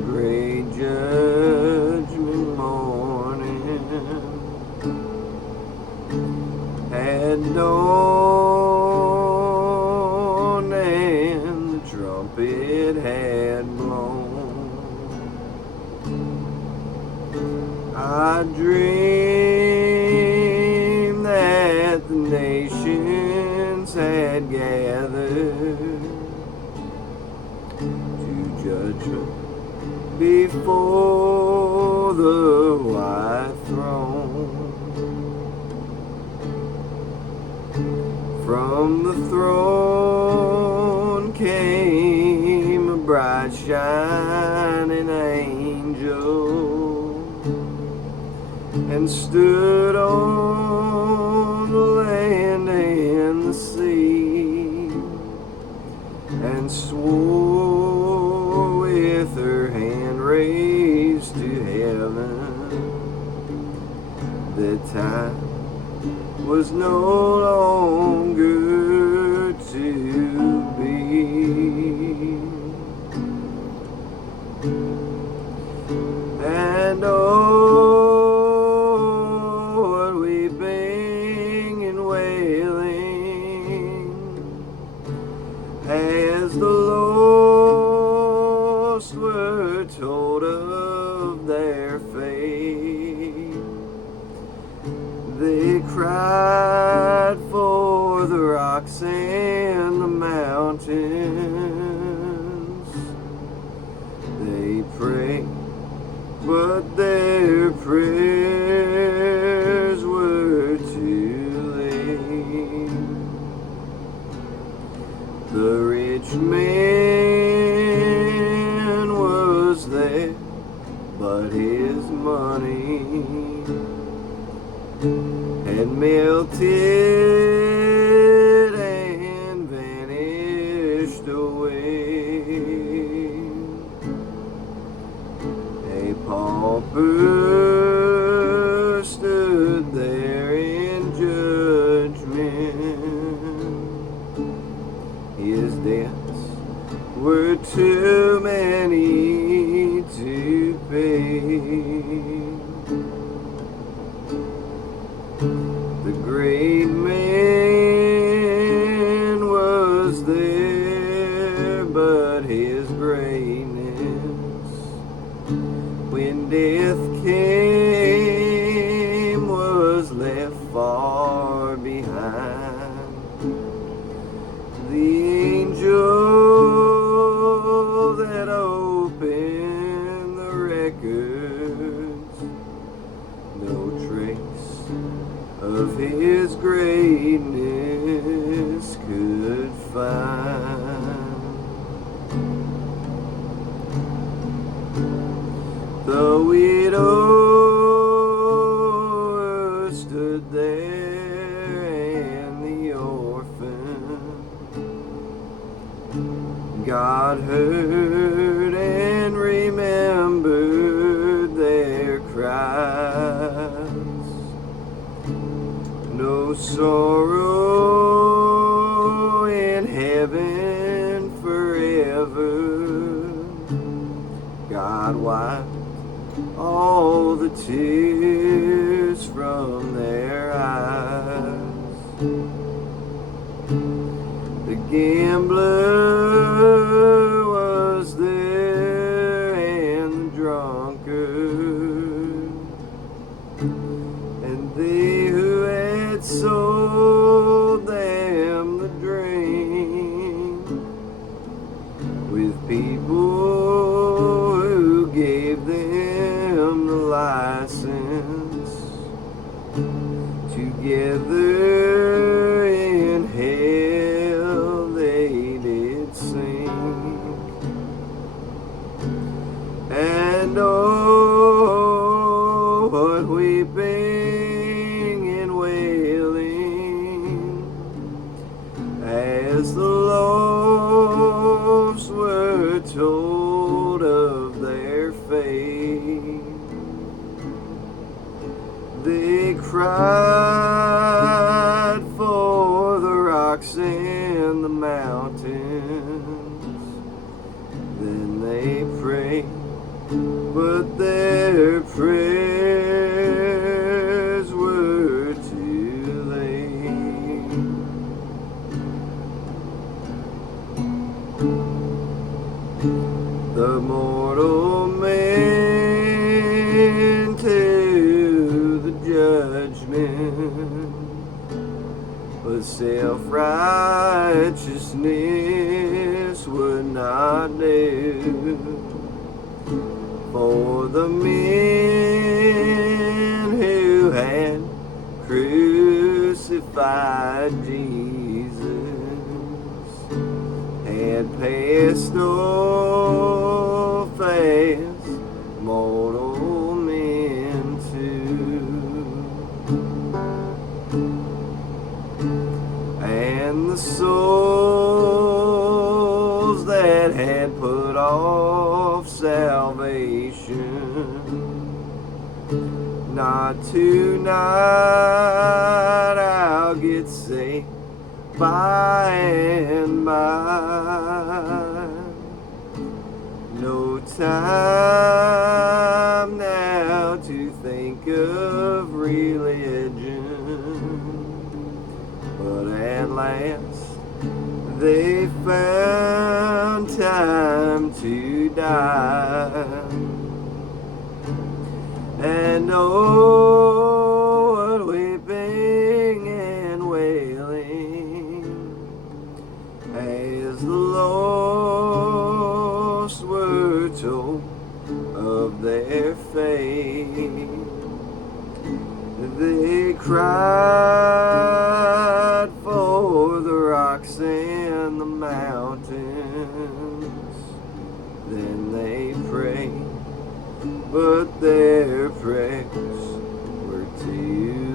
great judgment morning had dawned and the trumpet had blown. I dreamed that the nations had gathered to judgment before the white throne. From the throne came a bright shining angel and stood on the land and the sea and swore with her hand raised to heaven that time was no longer to be. And oh, weeping and wailing as the lost were told of their fate. They cried for the rocks and the mountains. They prayed, but their prayers were too late. The rich man was there, but his money had melted and vanished away. A pauper stood there in judgment. His debts were too many to pay. The great man was there, but his greatness, when death came, was left far behind. The angel that opened the records, no trace of his greatness could find. The widower stood there and the orphan. God heard and remembered their cries. No sorrow in heaven forever. God wiped all the tears from their eyes. The gambler was there and the drunkard, and they who had sold them the dream, with people who gave them the license. Together in hell they did sing. And oh, what weeping and wailing as the loaves were told of their fate. They cried for the rocks and the mountains. Then they prayed, but their prayers were too late. The mortal man to the judgment, but self-righteousness would not do. For the men who had crucified Jesus had passed off as mortal men too. And the souls that had put off salvation, not tonight, I'll get saved by and by. No time now to think of religion, but at last they found time to die. And oh, what weeping and wailing as the lost were told of their fate. They cried for the rocks and the mountains, then they prayed, but their prayers were too